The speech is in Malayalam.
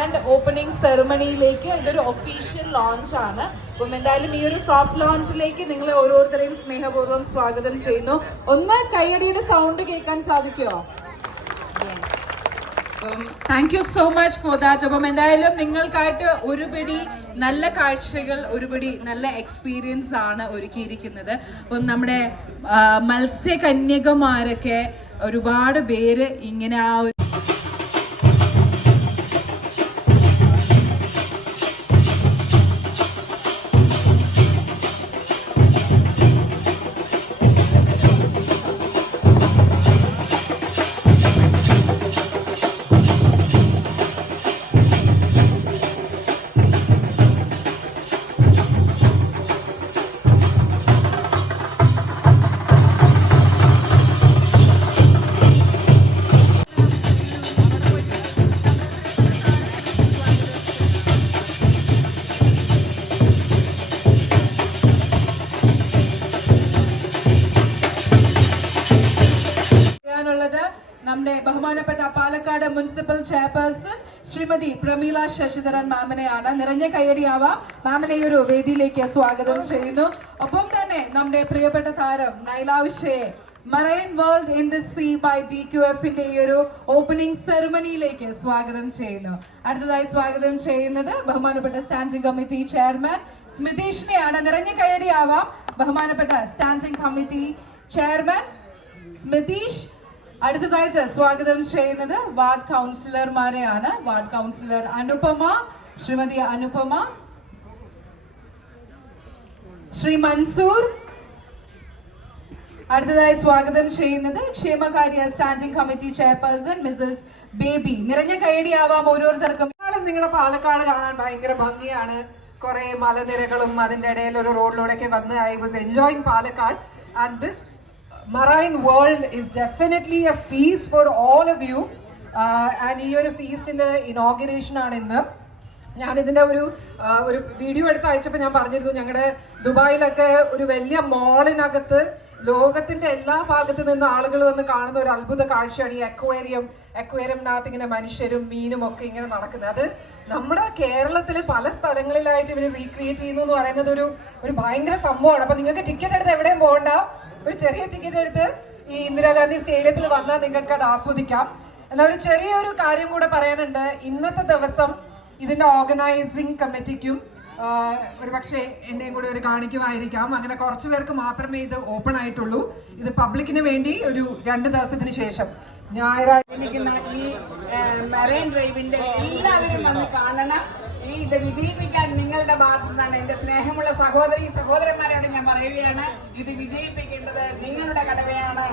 ഗ്രാൻഡ് ഓപ്പണിംഗ് സെറമണിയിലേക്ക് ഇതൊരു ഒഫീഷ്യൽ ലോഞ്ച് ആണ്. അപ്പം എന്തായാലും ഈ ഒരു സോഫ്റ്റ് ലോഞ്ചിലേക്ക് നിങ്ങളെ ഓരോരുത്തരെയും സ്നേഹപൂർവ്വം സ്വാഗതം ചെയ്യുന്നു. ഒന്ന് കൈയടിയുടെ സൗണ്ട് കേൾക്കാൻ സാധിക്കുമോ? Thank you so much for that. അപ്പം എന്തായാലും നിങ്ങൾക്കായിട്ട് ഒരുപിടി നല്ല കാഴ്ചകൾ, ഒരുപിടി നല്ല എക്സ്പീരിയൻസ് ആണ് ഒരുക്കിയിരിക്കുന്നത്. അപ്പം നമ്മുടെ മത്സ്യകന്യകമാരൊക്കെ ഒരുപാട് പേര് ഇങ്ങനെ ആ ഒരു നമ്മുടെ ബഹുമാനപ്പെട്ട പാലക്കാട് മുനിസിപ്പൽ ചെയർപേഴ്സൺ ശ്രീമതി പ്രമീള ശശിധരൻ മാമിനെയാണ്. നിറഞ്ഞ കയ്യടിയാവാം മാമിനെ ഈ ഒരു വേദിയിലേക്ക് സ്വാഗതം ചെയ്യുന്നു. ഒപ്പം തന്നെ നമ്മുടെ പ്രിയപ്പെട്ട താരം നൈല ഉഷയെ marine world in the sea by DQFന്റെ ഈ ഒരു ഓപ്പണിംഗ് സെറമണിയിലേക്ക് സ്വാഗതം ചെയ്യുന്നു. അടുത്തതായി സ്വാഗതം ചെയ്യുന്നത് ബഹുമാനപ്പെട്ട സ്റ്റാൻഡിംഗ് കമ്മിറ്റി ചെയർമാൻ സ്മിതീഷിനെയാണ്. നിറഞ്ഞ കയ്യടിയാവാം ബഹുമാനപ്പെട്ട സ്റ്റാൻഡിംഗ് കമ്മിറ്റി ചെയർമാൻ സ്മിതീഷ്. അടുത്തതായിട്ട് സ്വാഗതം ചെയ്യുന്നത് വാർഡ് കൗൺസിലർമാരെയാണ്. Ward councillor Anupama, Shrimati Anupama, Shri Mansoor. അടുത്തതായി സ്വാഗതം ചെയ്യുന്നത് ക്ഷേമകാര്യ standing committee chairperson Mrs Baby. നിറഞ്ഞ കൈയടിയാവാം ഓരോരുത്തർക്കും. നിങ്ങളുടെ പാലക്കാട് കാണാൻ ഭയങ്കര ഭംഗിയാണ്. കുറെ മലനിരകളും അതിന്റെ ഇടയിൽ ഒരു റോഡിലൂടെയൊക്കെ വന്ന് I was enjoying Palakkad. And this Marine World is definitely a feast for all of you. And ഈ ഒരു ഫീസ്റ്റിന്റെ ഇനോഗറേഷൻ ആണ് ഇന്ന്. ഞാനിതിൻ്റെ ഒരു വീഡിയോ എടുത്ത് അയച്ചപ്പോൾ ഞാൻ പറഞ്ഞിരുന്നു, ഞങ്ങളുടെ ദുബായിലൊക്കെ ഒരു വലിയ മോളിനകത്ത് ലോകത്തിന്റെ എല്ലാ ഭാഗത്തു നിന്ന് ആളുകൾ വന്ന് കാണുന്ന ഒരു അത്ഭുത കാഴ്ചയാണ് ഈ അക്വേറിയംനകത്ത് ഇങ്ങനെ മനുഷ്യരും മീനും ഒക്കെ ഇങ്ങനെ നടക്കുന്നത്. അത് നമ്മുടെ കേരളത്തിലെ പല സ്ഥലങ്ങളിലായിട്ട് ഇവർ റീക്രിയേറ്റ് ചെയ്യുന്നു എന്ന് പറയുന്നത് ഒരു ഭയങ്കര സംഭവമാണ്. അപ്പൊ നിങ്ങൾക്ക് ടിക്കറ്റ് എടുത്ത് എവിടെയും പോകണ്ട, ഒരു ചെറിയ ടിക്കറ്റ് എടുത്ത് ഈ ഇന്ദിരാഗാന്ധി സ്റ്റേഡിയത്തിൽ വന്നാൽ നിങ്ങൾക്ക് അത് ആസ്വദിക്കാം. എന്നാൽ ഒരു ചെറിയൊരു കാര്യം കൂടെ പറയാനുണ്ട്. ഇന്നത്തെ ദിവസം ഇതിന്റെ ഓർഗനൈസിങ് കമ്മിറ്റിക്കും ഒരു പക്ഷേ എന്നെയും കൂടെ ഒരു കാണിക്കുമായിരിക്കാം. അങ്ങനെ കുറച്ചു പേർക്ക് മാത്രമേ ഇത് ഓപ്പൺ ആയിട്ടുള്ളൂ. ഇത് പബ്ലിക്കിന് വേണ്ടി ഒരു 2 ദിവസത്തിന് ശേഷം ഞായറാഴ്ച ഈ മറൈൻ ഡ്രൈവിന്റെ എല്ലാവരും വന്ന് കാണണം. ഇത് വിജയിപ്പിക്കാൻ നിങ്ങളുടെ ഭാഗത്തു നിന്നാണ്. എന്റെ സ്നേഹമുള്ള സഹോദരന്മാരോട് ഞാൻ പറയുകയാണ്, ഇത് വിജയിപ്പിക്കേണ്ടത് നിങ്ങളുടെ കടമയാണ്.